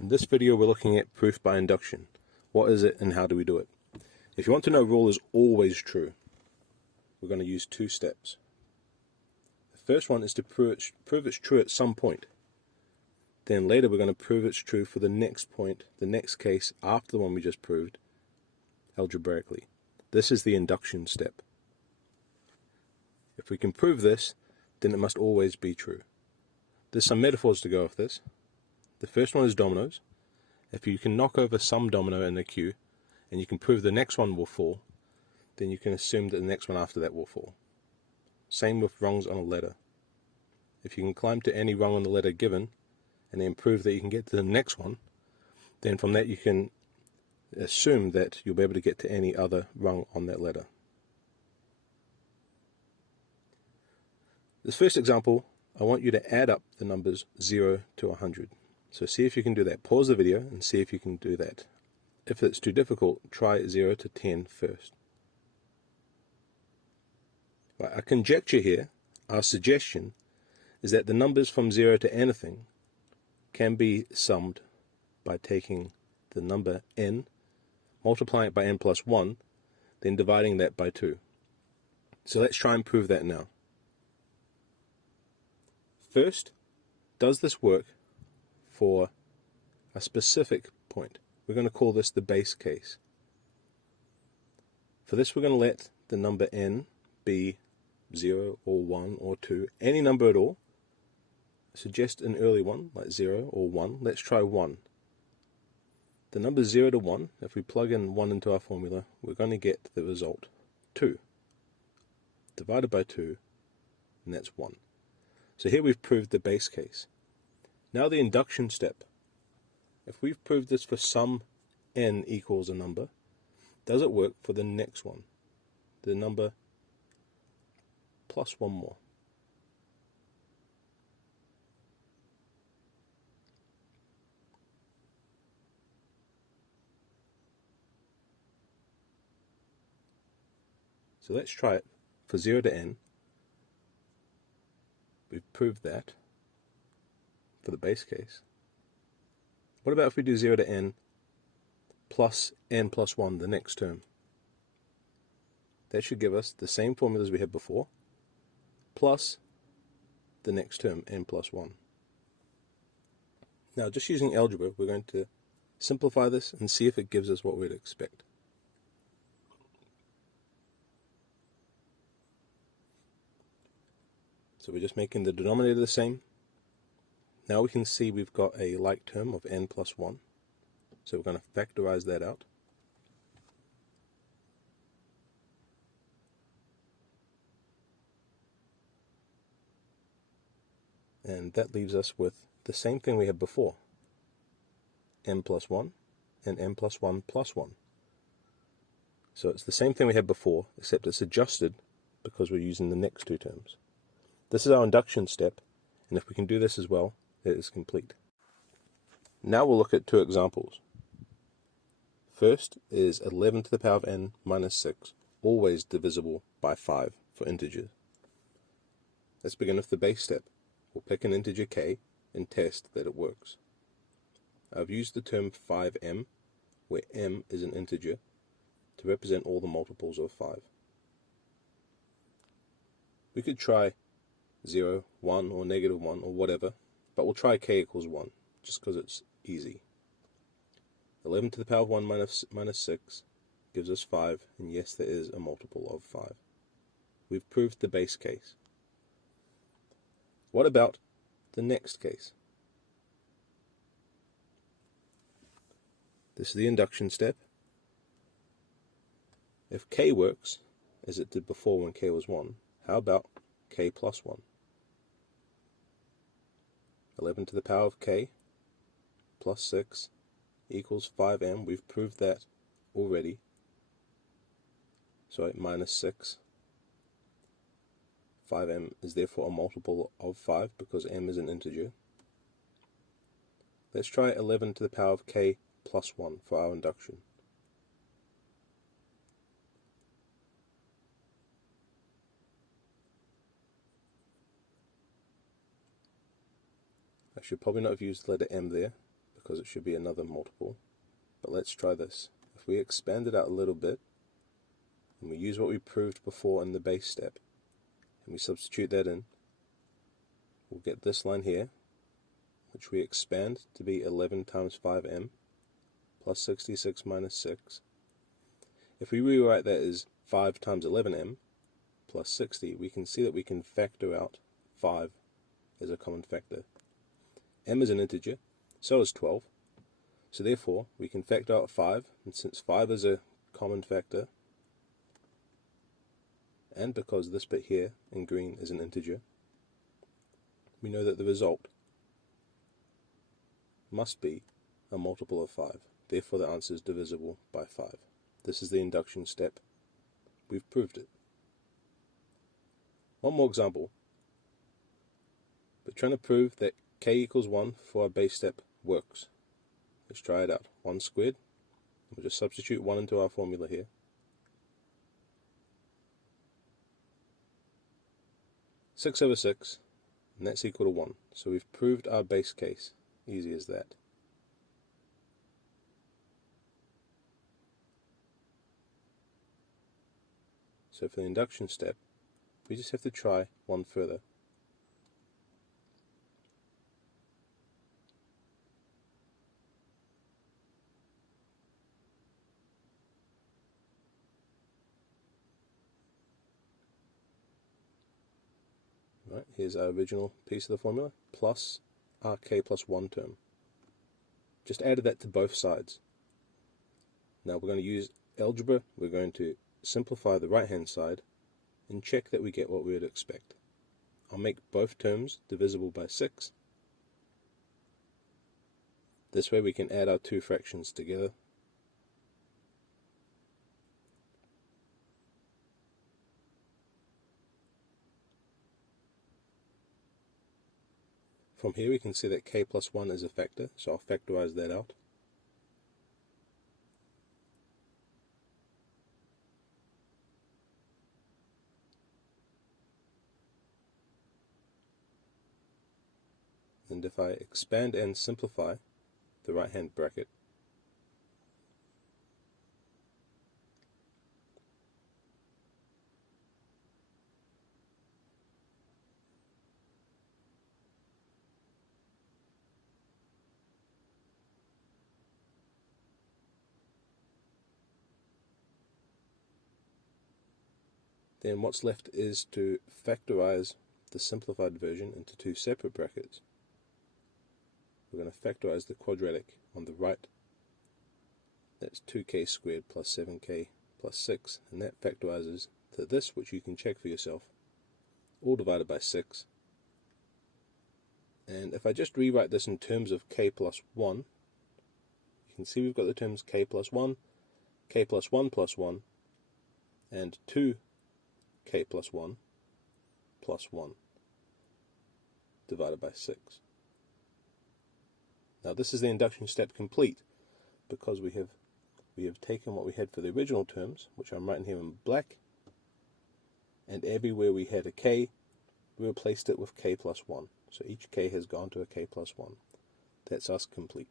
In this video we're looking at proof by induction. What is it and how do we do it? If you want to know rule is always true, we're going to use two steps. The first one is to prove it's true at some point. Then later we're going to prove it's true for the next point, the next case after the one we just proved, algebraically. This is the induction step. If we can prove this, then it must always be true. There's some metaphors to go with this. The first one is dominoes. If you can knock over some domino in the queue, and you can prove the next one will fall, then you can assume that the next one after that will fall. Same with rungs on a ladder. If you can climb to any rung on the ladder given, and then prove that you can get to the next one, then from that you can assume that you'll be able to get to any other rung on that ladder. This first example, I want you to add up the numbers 0 to 100. So see if you can do that. Pause the video and see if you can do that. If it's too difficult, try 0 to 10 first. Right, our conjecture here, our suggestion, is that the numbers from 0 to anything can be summed by taking the number n, multiplying it by n plus 1, then dividing that by 2. So let's try and prove that now. First, does this work for a specific point? We're going to call this the base case. For this we're going to let the number n be 0 or 1 or 2, any number at all. Suggest an early one like 0 or 1. Let's try 1. The number 0 to 1, if we plug in 1 into our formula, we're going to get the result 2. Divided by 2, and that's 1. So here we've proved the base case. Now the induction step. If we've proved this for some n equals a number, does it work for the next one? The number plus one more. So let's try it for 0 to n. We've proved that for the base case. What about if we do 0 to n plus n plus 1, the next term? That should give us the same formulas we had before, plus the next term, n plus 1. Now, just using algebra, we're going to simplify this and see if it gives us what we'd expect. So we're just making the denominator the same. Now we can see we've got a like term of n plus 1. So we're going to factorize that out. And that leaves us with the same thing we had before. n plus 1 and n plus 1 plus 1. So it's the same thing we had before, except it's adjusted because we're using the next two terms. This is our induction step, and if we can do this as well, it is complete. Now we'll look at two examples. First is 11 to the power of n minus 6, always divisible by 5 for integers. Let's begin with the base step. We'll pick an integer k and test that it works. I've used the term 5m, where m is an integer, to represent all the multiples of 5. We could try 0, 1, or negative 1, or whatever, but we'll try k equals 1, just because it's easy. 11 to the power of 1 minus 6 gives us 5, and yes, there is a multiple of 5. We've proved the base case. What about the next case? This is the induction step. If k works, as it did before when k was 1, how about k plus 1? 11 to the power of k plus 6 equals 5m. We've proved that already. So minus 6. 5m is therefore a multiple of 5 because m is an integer. Let's try 11 to the power of k plus 1 for our induction. I should probably not have used the letter m there, because it should be another multiple. But let's try this. If we expand it out a little bit, and we use what we proved before in the base step, and we substitute that in, we'll get this line here, which we expand to be 11 times 5m plus 66 minus 6. If we rewrite that as 5 times 11m plus 60, we can see that we can factor out 5 as a common factor. M is an integer, so is 12. So therefore, we can factor out 5, and since 5 is a common factor, and because this bit here in green is an integer, we know that the result must be a multiple of 5. Therefore, the answer is divisible by 5. This is the induction step. We've proved it. One more example. We're trying to prove that k equals 1 for our base step works. Let's try it out. 1 squared. We'll just substitute 1 into our formula here. Six over 6, and that's equal to 1. So we've proved our base case. Easy as that. So for the induction step, we just have to try one further. Right, here's our original piece of the formula, plus our k plus 1 term. Just added that to both sides. Now we're going to use algebra. We're going to simplify the right hand side and check that we get what we would expect. I'll make both terms divisible by 6. This way we can add our two fractions together. From here we can see that k plus 1 is a factor, so I'll factorize that out. And if I expand and simplify the right hand bracket, then what's left is to factorize the simplified version into two separate brackets. We're going to factorize the quadratic on the right. That's 2k squared plus 7k plus 6, and that factorizes to this, which you can check for yourself, all divided by 6. And if I just rewrite this in terms of k plus 1, you can see we've got the terms k plus 1, k plus 1 plus 1, and 2k plus 1 plus 1 divided by 6. Now this is the induction step complete, because we have taken what we had for the original terms, which I'm writing here in black, and everywhere we had a k, we replaced it with k plus 1. So each k has gone to a k plus 1. That's us complete.